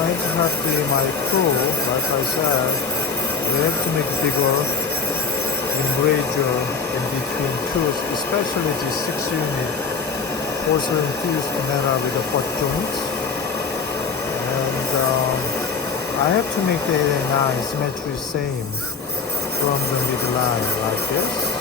trying to help my crew. Like I said, we have to make bigger embrasure in between tools, especially this 6-unit porcelain-fused metal with the butt joints. And I have to make the 8 symmetry same from the midline like this.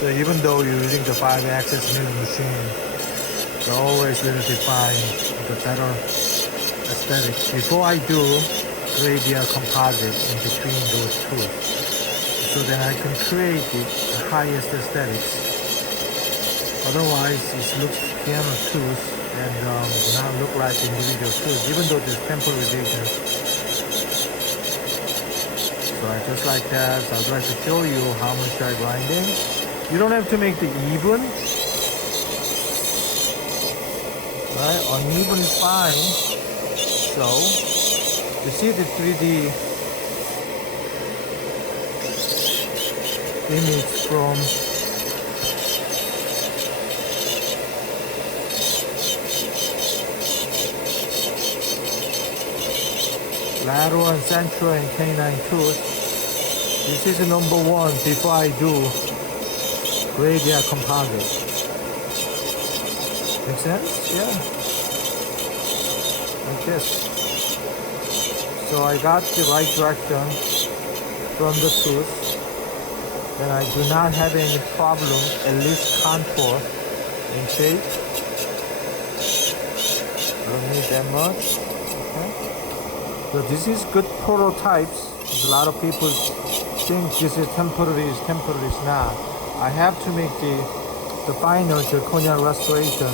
So even though you're using the 5-axis milling machine, you always will define the better aesthetics. Before I do gradient composite in between those two, so then I can create the highest aesthetics. Otherwise, it looks piano tools and not look like individual tools, even though there's temporizations. So I just like that. So I'd like to show you how much I'm grinding. You don't have to make the even. Right? Uneven is fine. So you see the 3D image from lateral and central and canine tooth. This is number one before I do gradient composite. Make sense? Yeah. Like this. So I got the right direction from the tooth. Then I do not have any problem, at least contour in shape. Don't need that much. Okay. So this is good prototypes. A lot of people think this is temporaries now. I have to make the final Zirconia restoration.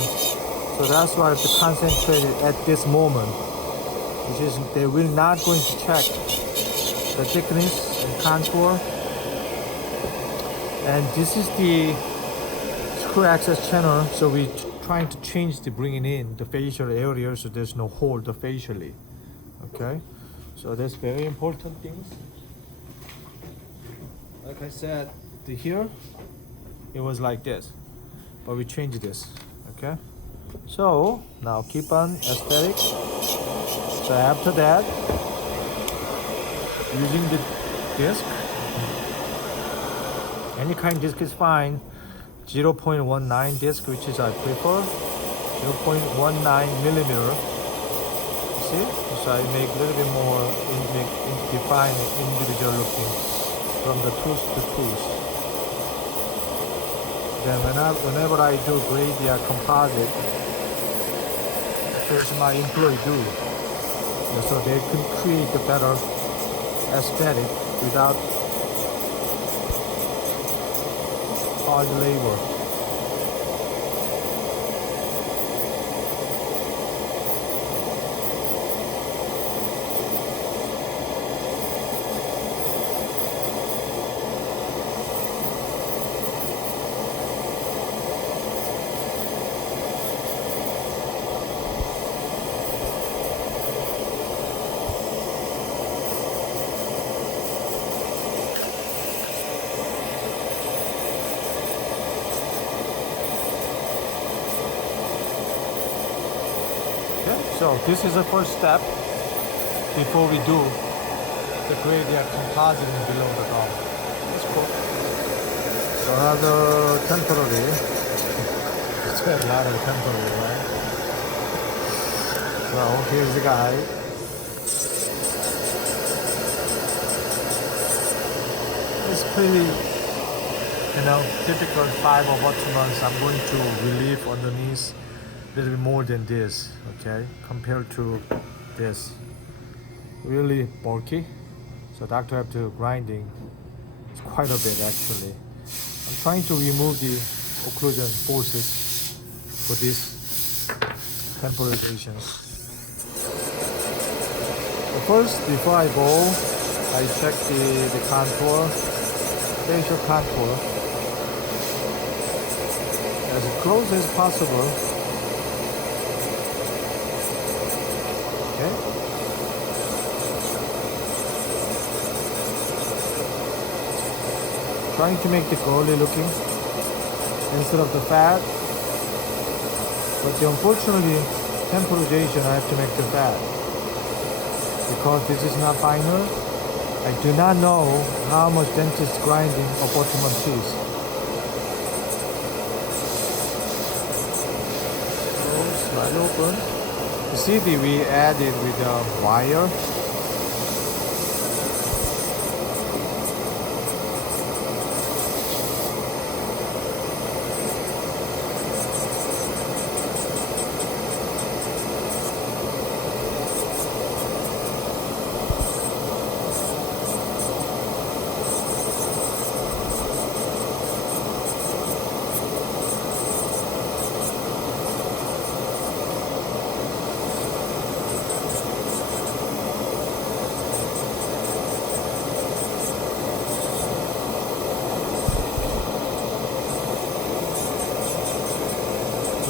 So that's why I have to concentrate at this moment. Which is they will not going to check the thickness and contour. And this is the screw access channel. So we're trying to change the bringing in the facial area so there's no hole facially. Okay, so that's very important things. Like I said, here it was like this, but we changed this. Okay, so now keep on aesthetic. So after that, using the disc, any kind of disc is fine. 0.19 disc, which is I prefer. 0.19 millimeter. See? So I make a little bit more, define individual looking from the tooth to tooth. Then whenever I do gradient composite, here's my employee do. So they can create the better aesthetic without hard labor. So this is the first step before we do the gradient compositing below the dome. That's cool. So another temporary. It's a lot of temporary, right? So here's the guy. It's pretty, typical 5 abutments. I'm going to relieve underneath a little bit more than this, okay, compared to this. Really bulky, so doctor have to grinding. It's quite a bit actually. I'm trying to remove the occlusion forces for these temporizations. So first, before I go, I check the contour, facial contour, as close as possible. Okay. trying to make the girly looking instead of the fat. But unfortunately, temporization I have to make the fat because this is not finer. I do not know how much dentist grinding abutment is. So slide open. The CD we added with a wire.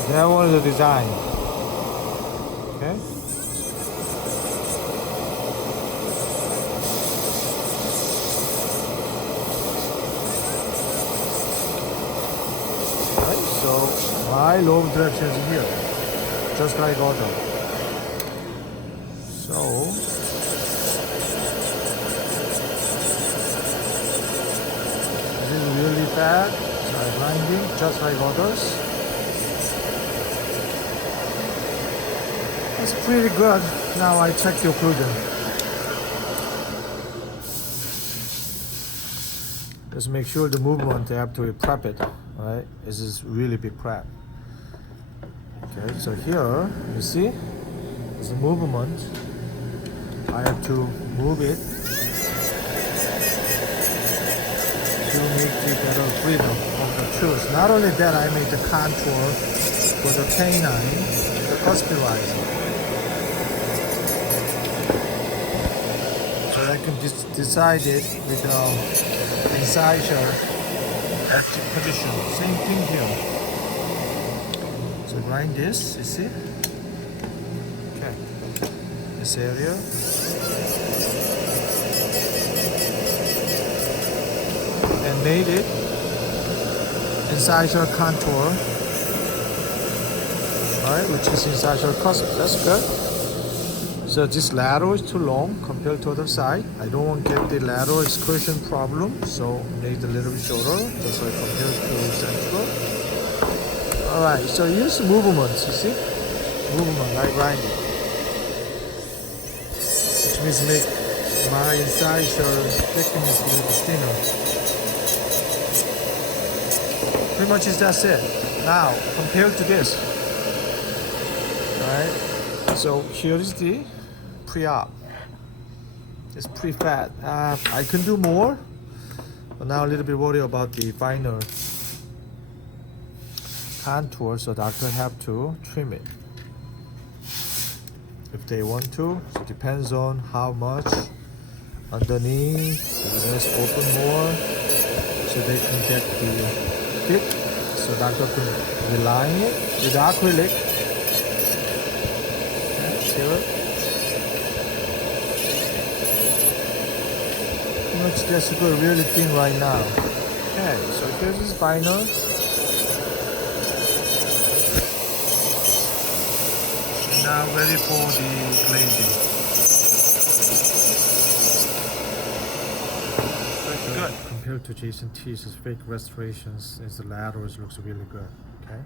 That was the design. Okay. Right, so my lobe direction is here, just like other. So this is really fat. So I'm grinding just like others. It's pretty good. Now I check the occlusion. Just make sure the movement after we prep it, right? This is really big prep. Okay, so here you see there's a movement. I have to move it to make the better freedom of the tooth. Not only that, I made the contour for the canine, the cuspidizing. So I can decide it with the incisor active position. Same thing here. So grind this, you see? Okay. This area. And made it incisor contour. Alright, which is incisor cusp. That's good. So this lateral is too long compared to other side. I don't want to get the lateral excursion problem, so make it a little bit shorter, just like compared to central. Alright, so use movements, you see? Movement, like grinding. Which means make my incisor thickness a little thinner. Pretty much is that's it. Now, compared to this. Alright, so here is the pre-op. It's pre-fat. I can do more, but now a little bit worried about the finer contour, so doctor have to trim it if they want to. So it depends on how much underneath. So just open more so they can get the fit. So doctor can reline it with acrylic. Okay, seal it. Much that's good, really thin right now. Okay, so here's this vinyl. Now ready for the glazing. Good. Compared to Jason T's fake restorations, the laterals looks really good. Okay.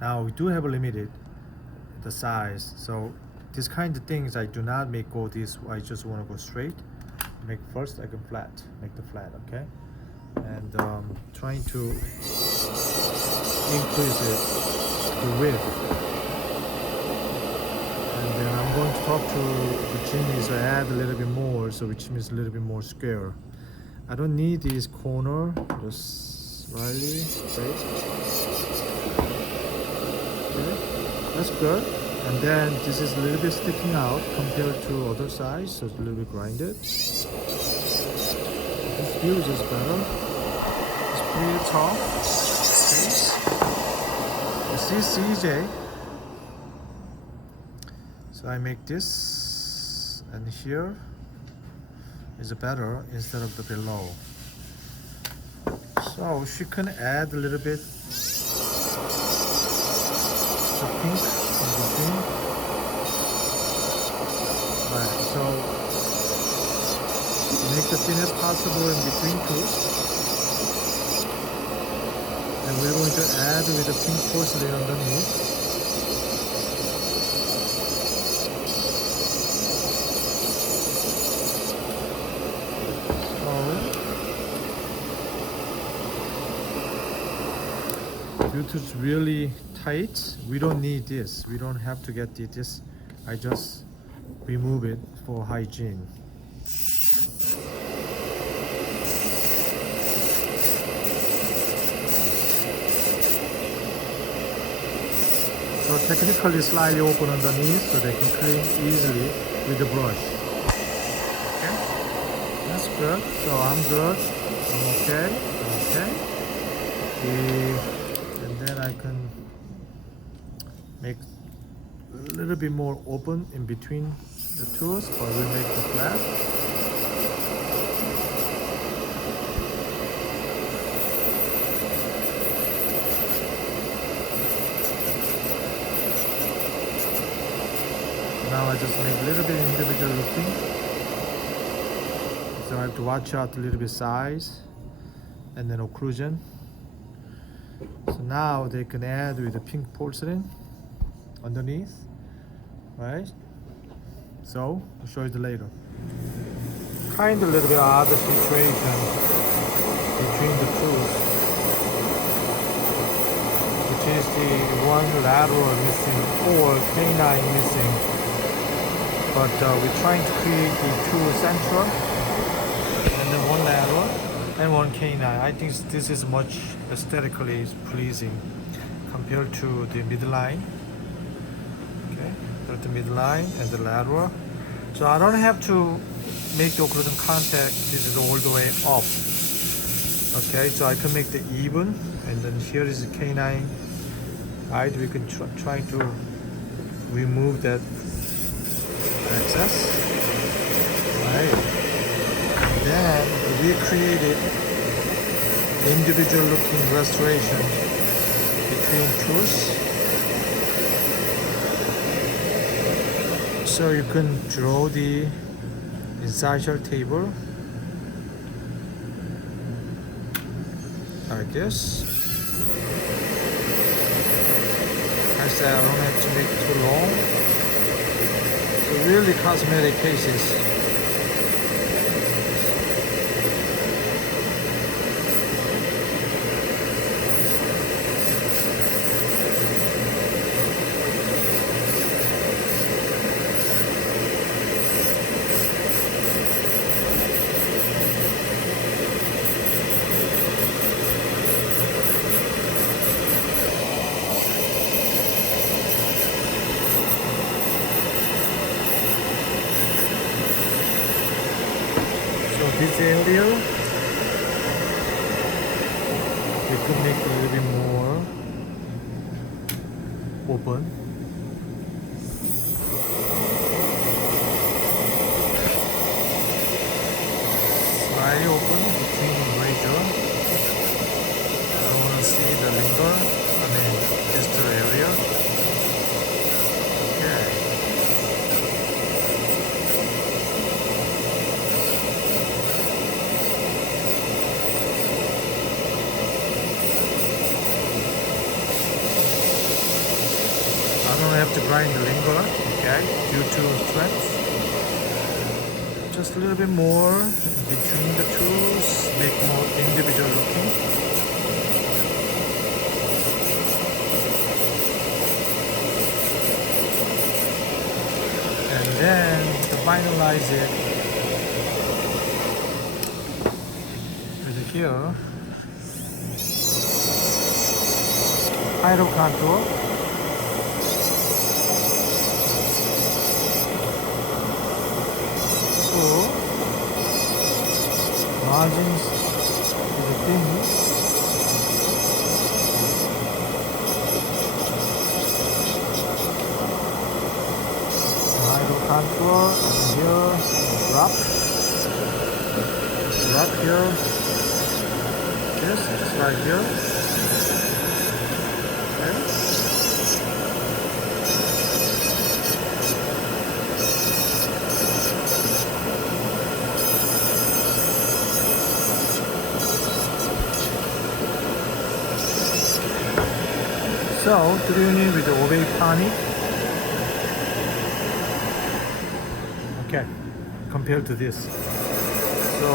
Now we do have a limited the size, so this kind of things I do not make go this. I just want to go straight. Make first I can make the flat, okay, and trying to increase it the width, and then I'm going to talk to the Jimmy, so add a little bit more, so which means a little bit more square. I don't need this corner, just slightly straight. Okay, that's good. And then this is a little bit sticking out compared to other sides, so it's a little bit grinded. This fuse is better. It's pretty tall. Okay. You see CJ. So I make this, and here is better instead of the below. So she can add a little bit of pink in between. Right, so make the thinnest possible in between tools. And we're going to add with the pink porcelain underneath. Due to it's really tight, we don't need this. We don't have to get this. I just remove it for hygiene. So technically slightly open underneath so they can clean easily with the brush. Okay, that's good. So I'm good. I'm okay. Okay. And then I can make a little bit more open in between the tools, but we'll make the flat. Now I just make a little bit individual looking. So I have to watch out a little bit size and then occlusion. So now they can add with the pink porcelain underneath, right? So I'll show you the later. Kind of a little bit odd situation between the tools, which is the one lateral missing or canine missing. But we're trying to create the two central and then one lateral and one canine. I think this is much aesthetically pleasing compared to the midline. Okay, that's the midline and the lateral. So I don't have to make the occlusion contact. This is all the way up. Okay, so I can make the even, and then here is the canine. Right, we can try to remove that excess. Right, and then we created individual looking restoration between tools. So you can draw the incisal table like this. I said I don't have to make it too long. So really cosmetic cases. This area we could make a little bit more open. Slightly open between the razor. I don't want to see the linger, distal area. Okay. I don't have to grind the lingua, okay, due to strength. Just a little bit more between the tools, make more individual looking. And then to finalize it with here, hydro contour. Margins to the thin. Hydro contour and here drop here. this. It's right here. Okay. So, 드리우니 with the 오베이 파니. Okay, compared to this. So,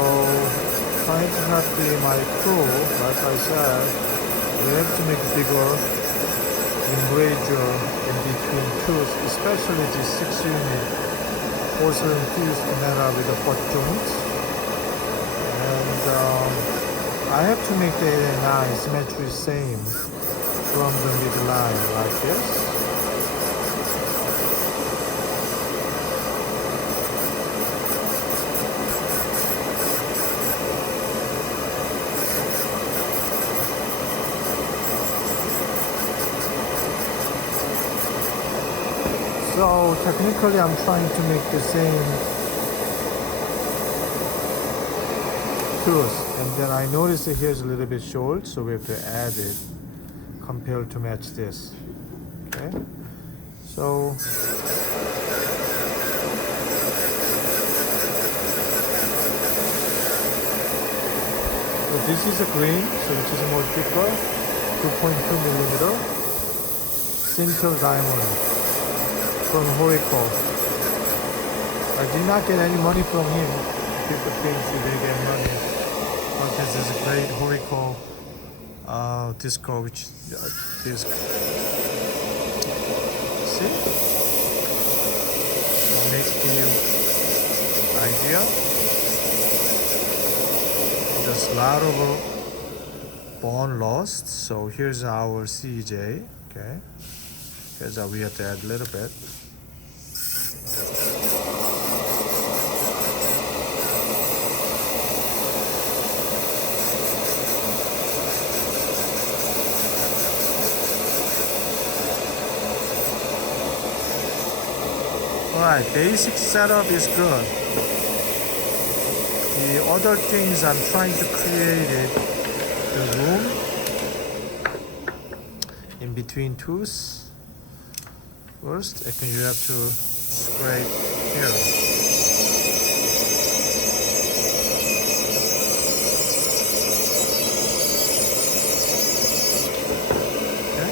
trying to not be my crew, like I said, we have to make bigger embrasure in between tools, especially this 6-unit porcelain-fused metal with the butt joints. And I have to make the 8 and 9 symmetry same from the midline like this. So technically I'm trying to make the same tooth, and then I noticed that here's a little bit short, so we have to add it compared to match this. Okay, so this is a green, so which is more thicker, 2.2 millimeter sinter diamond from Horico. I did not get any money from him. People think they get money, but this is a great Horico disco, which disc. See? So make the idea. There's a lot of bone lost. So here's our CJ. Okay. Here's how we have to add a little bit. Alright, basic setup is good. The other things I'm trying to create it, the room in between tooths. First, I think you have to scrape here. Okay.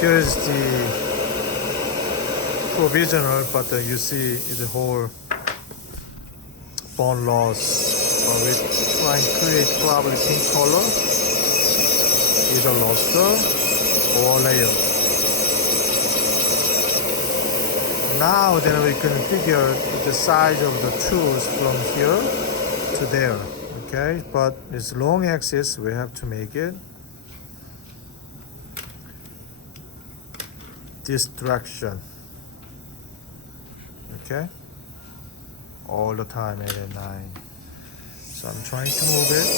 Here's the provisional, but you see the whole bone loss. We're trying to create probably pink color, either luster or layer. Now then we can figure the size of the tooth from here to there. Okay, but it's long axis, we have to make it this direction. Okay, all the time 8 and 9. So I'm trying to move it.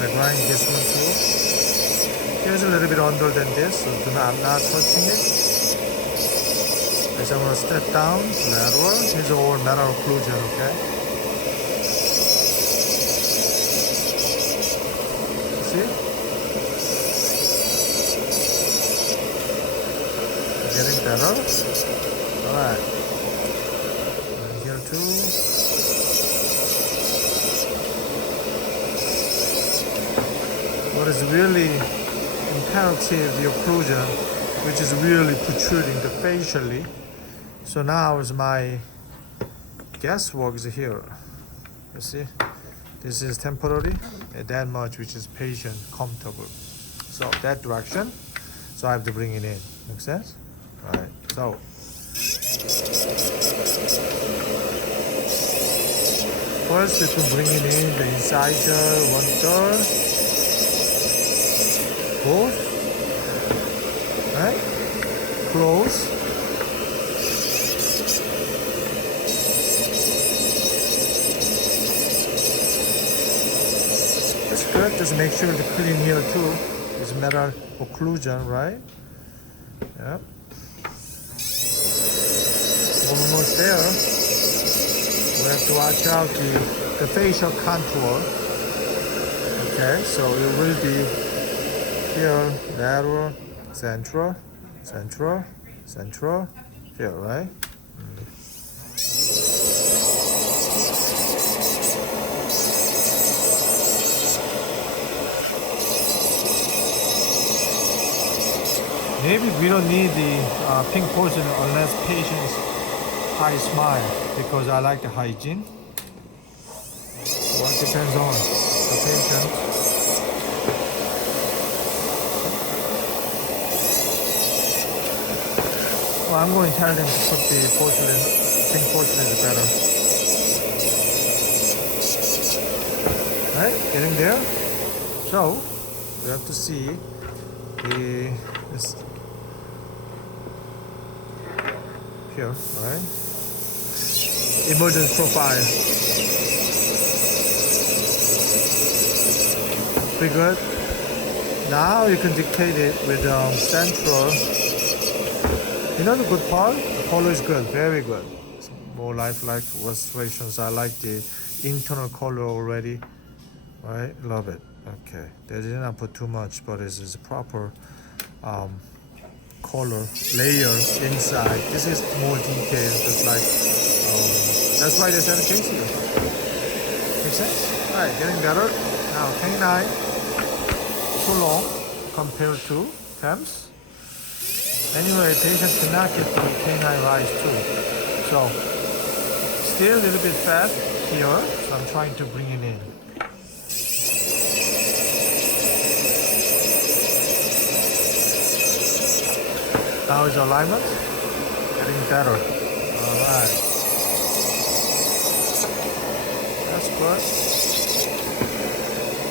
I grind this one too. Here's a little bit under than this, so I'm not touching it. As I'm gonna step down, lateral. Here's all metal occlusion, okay? See? Getting better. Alright. Here too. What is really imperative, the occlusion, which is really protruding the facially. So now is my guesswork is here. You see, this is temporary, and that much which is patient, comfortable. So that direction. So I have to bring it in. Make sense? Right. So first, you can bring it in the incisor 1/3. Both, right? Close. That's good. Just make sure to clean here too. It's metal occlusion, right? Yep. Almost there. have to watch out the facial contour. Okay, so it will be here, lateral, central, central, central, here, right? Maybe we don't need the pink porcelain unless patient's high smile, because I like the hygiene. Well, it depends on the patient. Well, I'm going to tell them to put the porcelain, pink porcelain is better. Right, getting there. So we have to see this here, right? Emergence profile. Pretty good. Now you can dictate it with central. You know the good part? The color is good, very good. It's more lifelike illustrations. I like the internal color already. Right, love it. Okay, they did not put too much, but it's a proper color layer inside. This is more detailed, just like that's why they said a case here. Makes sense? Alright, getting better. Now canine too long compared to temps. Anyway, patient cannot get the canine rise too. So still a little bit fat here, so I'm trying to bring it in. Now is alignment getting better. Alright. That's good.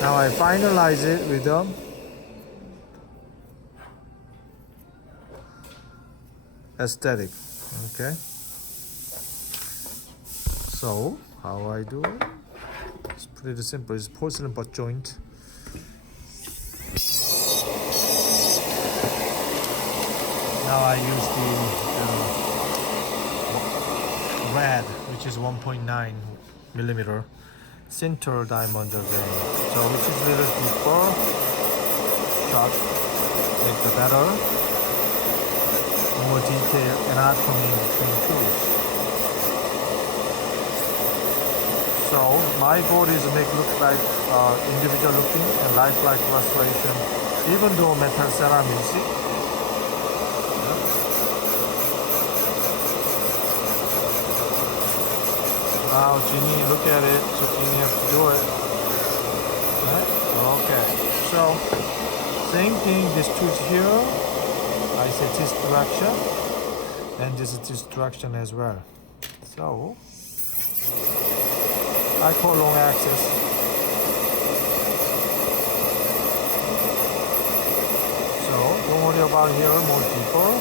Now I finalize it with aesthetic. Okay. So how I do it? It's pretty simple. It's porcelain butt joint. Now I use the red, which is 1.9 millimeter center diamond vein. So which is a little deeper shot, make the better, more detailed anatomy between tools. So my goal is to make look like individual looking and lifelike illustration, even though metal ceramics. Now Jeannie, look at it, so Jeannie has to do it. Right? Okay. So same thing, this tooth here, I said this direction, and this is this direction as well. So I call long axis. So don't worry about here, more deeper.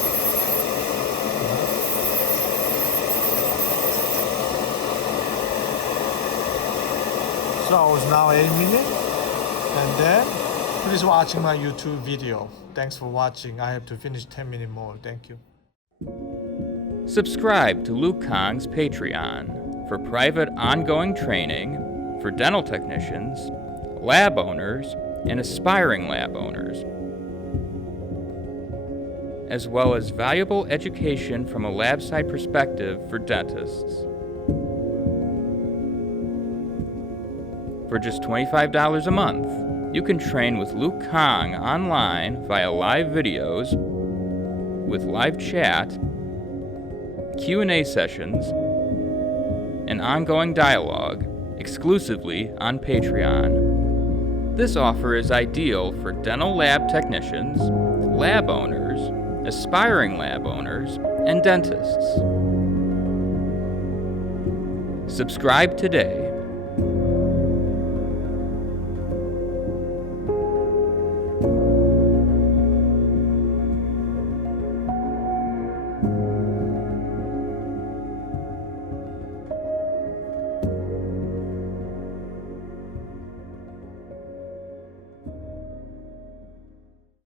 So it's now 8 minutes, and then please watching my YouTube video. Thanks for watching. I have to finish 10 minutes more. Thank you. Subscribe to Luke Kahn's Patreon for private ongoing training for dental technicians, lab owners, and aspiring lab owners, as well as valuable education from a lab side perspective for dentists. For just $25 a month, you can train with Luke Kahng online via live videos, with live chat, Q&A sessions, and ongoing dialogue exclusively on Patreon. This offer is ideal for dental lab technicians, lab owners, aspiring lab owners, and dentists. Subscribe today.